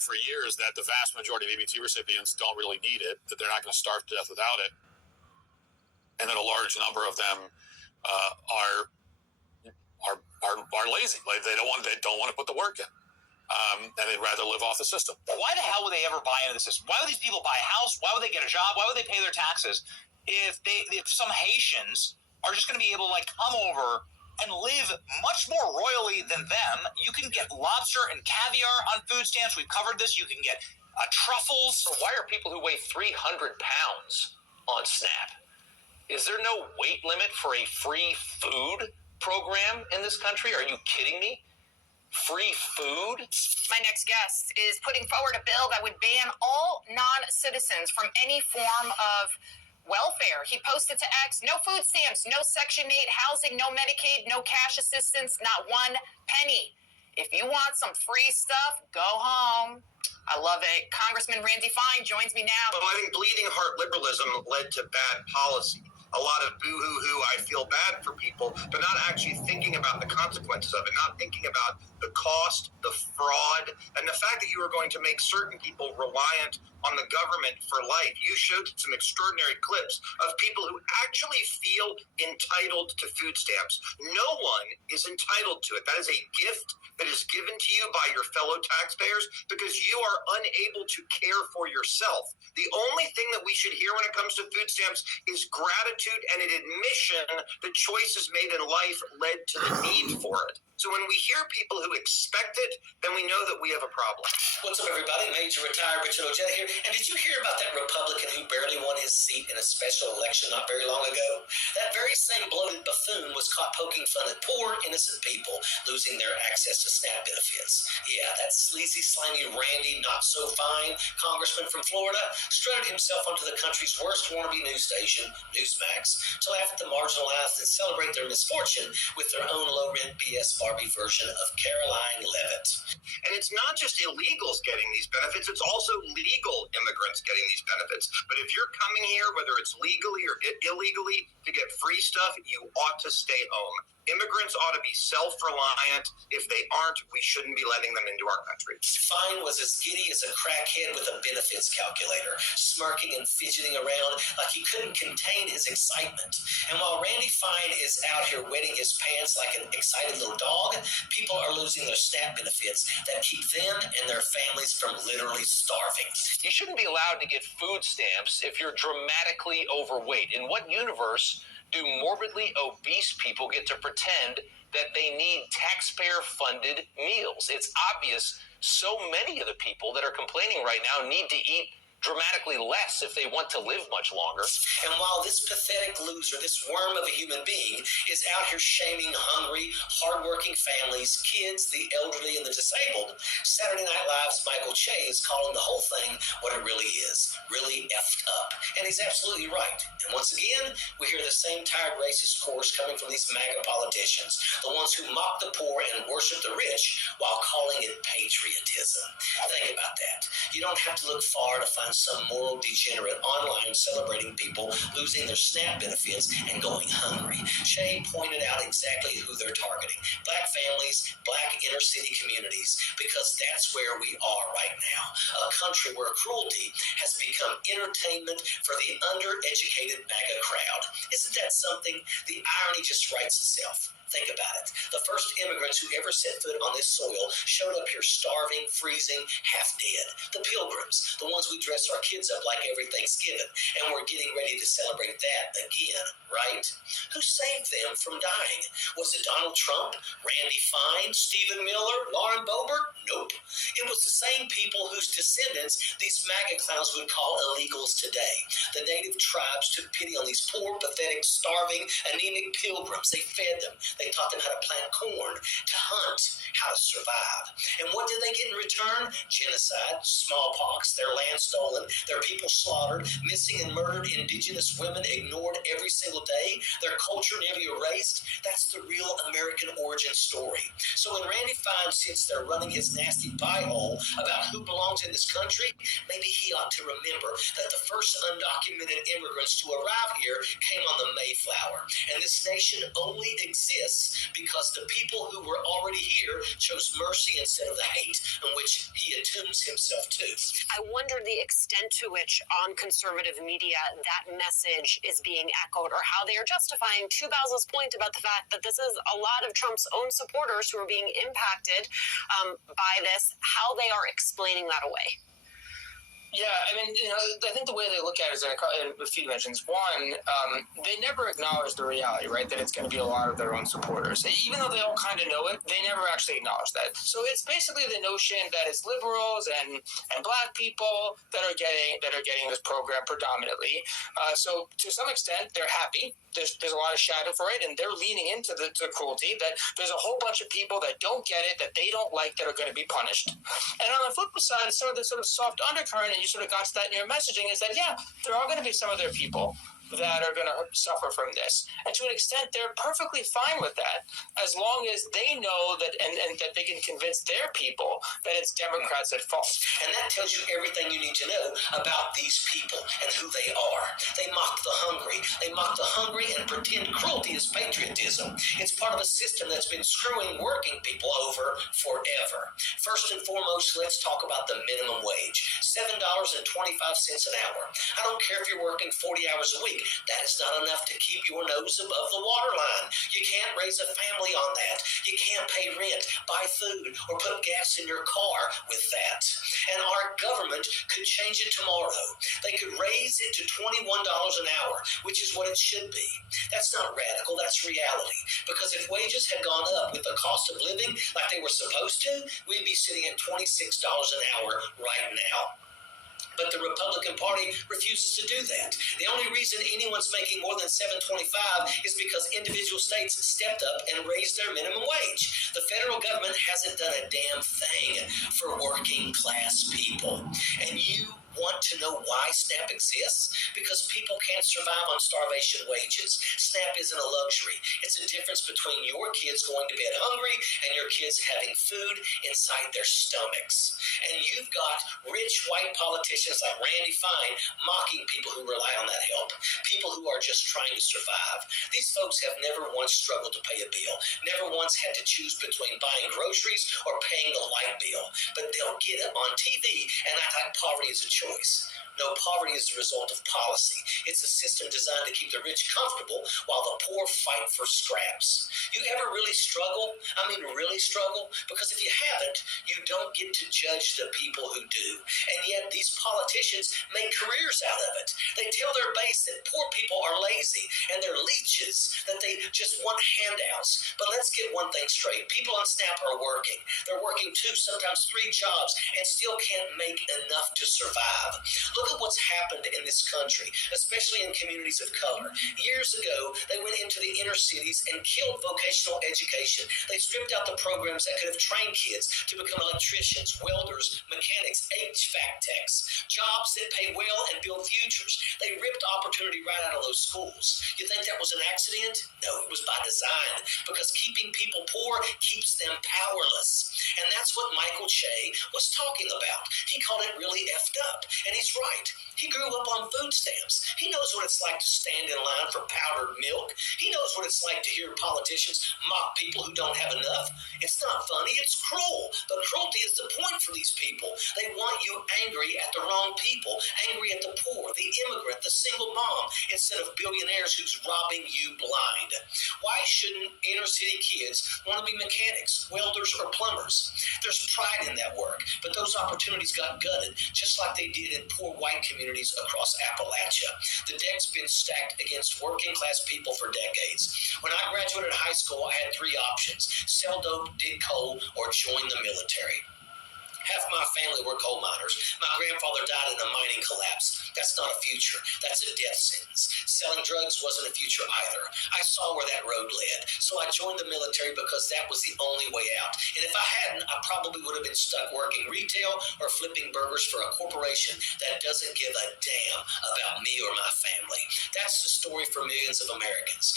for years that the vast majority of EBT recipients don't really need it, that they're not going to starve to death without it, and that a large number of them are lazy. Like they don't want to put the work in, and they'd rather live off the system. Why the hell would they ever buy into the system? Why would these people buy a house? Why would they get a job? Why would they pay their taxes if some Haitians are just going to be able to like come over and live much more royally than them? You can get lobster and caviar on food stamps. We've covered this. You can get truffles. So why are people who weigh 300 pounds on SNAP? Is there no weight limit for a free food program in this country? Are you kidding me? Free food? My next guest is putting forward a bill that would ban all non-citizens from any form of welfare. He posted to X, no food stamps, no Section 8 housing, no Medicaid, no cash assistance, not one penny. If you want some free stuff, go home. I love it. Congressman Randy Fine joins me now. Well, I think bleeding heart liberalism led to bad policy. A lot of boo-hoo-hoo, I feel bad for people, but not actually thinking about the consequences of it, not thinking about the cost, the fraud, and the fact that you are going to make certain people reliant on the government for life. You showed some extraordinary clips of people who actually feel entitled to food stamps. No one is entitled to it. That is a gift that is given to you by your fellow taxpayers because you are unable to care for yourself. The only thing that we should hear when it comes to food stamps is gratitude and an admission that choices made in life led to the need for it. So when we hear people who expect it, then we know that we have a problem. What's up, everybody? Major retired Richard Ojeda here. And did you hear about that Republican who barely won his seat in a special election not very long ago? That very same bloated buffoon was caught poking fun at poor, innocent people losing their access to SNAP benefits. Yeah, that sleazy, slimy, Randy, not-so-fine congressman from Florida strutted himself onto the country's worst wannabe news station, Newsmax, to laugh at the marginalized and celebrate their misfortune with their own low-rent BS Barbie version of Caroline Levitt. And it's not just illegals getting these benefits, it's also legal immigrants getting these benefits. But if you're coming here, whether it's legally or illegally, to get free stuff, you ought to stay home. Immigrants ought to be self-reliant. If they aren't, we shouldn't be letting them into our country. Fine was as giddy as a crackhead with a benefits calculator, smirking and fidgeting around like he couldn't contain his excitement. And while Randy Fine is out here wetting his pants like an excited little dog, people are losing their SNAP benefits that keep them and their families from literally starving. You shouldn't be allowed to get food stamps if you're dramatically overweight. In what universe do morbidly obese people get to pretend that they need taxpayer-funded meals? It's obvious so many of the people that are complaining right now need to eat dramatically less if they want to live much longer. And while this pathetic loser, this worm of a human being, is out here shaming hungry, hardworking families, kids, the elderly, and the disabled, Saturday Night Live's Michael Che is calling the whole thing what it really is, really effed up. And he's absolutely right. And once again, we hear the same tired racist chorus coming from these MAGA politicians, the ones who mock the poor and worship the rich while calling it patriotism. Think about that. You don't have to look far to find some moral degenerate online celebrating people losing their SNAP benefits and going hungry. Che pointed out exactly who they're targeting. Black families, black inner city communities, because that's where we are right now. A country where cruelty has become entertainment for the undereducated MAGA crowd. Isn't that something? The irony just writes itself. Think about it. The first immigrants who ever set foot on this soil showed up here starving, freezing, half dead. The Pilgrims, the ones we dress our kids up like every Thanksgiving, and we're getting ready to celebrate that again, right? Who saved them from dying? Was it Donald Trump, Randy Fine, Stephen Miller, Lauren Boebert? Nope. It was the same people whose descendants these MAGA clowns would call illegals today. The native tribes took pity on these poor, pathetic, starving, anemic pilgrims. They fed them. They taught them how to plant corn, to hunt, how to survive. And what did they get in return? Genocide, smallpox, their land stolen, their people slaughtered, missing and murdered indigenous women ignored every single day, their culture nearly erased. That's the real American origin story. So when Randy Fine sits there running his nasty pie hole about who belongs in this country, maybe he ought to remember that the first undocumented immigrants to arrive here came on the Mayflower. And this nation only exists this because the people who were already here chose mercy instead of the hate in which he attunes himself to. I wonder the extent to which on conservative media that message is being echoed, or how they are justifying, to Basil's point about the fact that this is a lot of Trump's own supporters who are being impacted by this, how they are explaining that away. Yeah, I mean, I think the way they look at it is in a few dimensions. One, they never acknowledge the reality, right, that it's going to be a lot of their own supporters. Even though they all kind of know it, they never actually acknowledge that. So it's basically the notion that it's liberals and black people that are getting this program predominantly. So to some extent, they're happy. There's a lot of shadow for it, and they're leaning into the cruelty, that there's a whole bunch of people that don't get it, that they don't like, that are going to be punished. And on the flip side, some of the sort of soft undercurrent, and you sort of got to that in your messaging, is that, yeah, there are going to be some of their people that are going to suffer from this. And to an extent, they're perfectly fine with that, as long as they know that and that they can convince their people that it's Democrats at fault. And that tells you everything you need to know about these people and who they are. They mock the hungry. They mock the hungry and pretend cruelty is patriotism. It's part of a system that's been screwing working people over forever. First and foremost, let's talk about the minimum wage. $7.25 an hour. I don't care if you're working 40 hours a week. That is not enough to keep your nose above the waterline. You can't raise a family on that. You can't pay rent, buy food, or put gas in your car with that. And our government could change it tomorrow. They could raise it to $21 an hour, which is what it should be. That's not radical, that's reality. Because if wages had gone up with the cost of living like they were supposed to, we'd be sitting at $26 an hour right now. But the Republican Party refuses to do that. The only reason anyone's making more than $7.25 is because individual states stepped up and raised their minimum wage. The federal government hasn't done a damn thing for working class people. And you want to know why SNAP exists? Because people can't survive on starvation wages. SNAP isn't a luxury. It's a difference between your kids going to bed hungry and your kids having food inside their stomachs. And you've got rich white politicians like Randy Fine mocking people who rely on that help, people who are just trying to survive. These folks have never once struggled to pay a bill, never once had to choose between buying groceries or paying the light bill, but they'll get it on TV and act like poverty is a choice. No, poverty is the result of policy. It's a system designed to keep the rich comfortable while the poor fight for scraps. You ever really struggle? I mean, really struggle? Because if you haven't, you don't get to judge the people who do. And yet these politicians make careers out of it. They tell their base that poor people are lazy and they're leeches, that they just want handouts. But let's get one thing straight. People on SNAP are working. They're working 2, sometimes 3 jobs and still can't make enough to survive. Look at what's happened in this country, especially in communities of color. Years ago, they went into the inner cities and killed vocational education. They stripped out the programs that could have trained kids to become electricians, welders, mechanics, HVAC techs, jobs that pay well and build futures. They ripped opportunity right out of those schools. You think that was an accident? No, it was by design, because keeping people poor keeps them powerless. And that's what Michael Che was talking about. He called it really effed up, and he's right. He grew up on food stamps. He knows what it's like to stand in line for powdered milk. He knows what it's like to hear politicians mock people who don't have enough. It's not funny, it's cruel. But cruelty is the point for these people. They want you angry at the wrong people, angry at the poor, the immigrant, the single mom, instead of billionaires who's robbing you blind. Why shouldn't inner city kids want to be mechanics, welders, or plumbers? There's pride in that work, but those opportunities got gutted, just like they did in poor white communities across Appalachia. The deck's been stacked against working class people for decades. When I graduated high school, I had 3 options: sell dope, dig coal, or join the military. Half my family were coal miners. My grandfather died in a mining collapse. That's not a future. That's a death sentence. Selling drugs wasn't a future either. I saw where that road led. So I joined the military because that was the only way out. And if I hadn't, I probably would have been stuck working retail or flipping burgers for a corporation that doesn't give a damn about me or my family. That's the story for millions of Americans.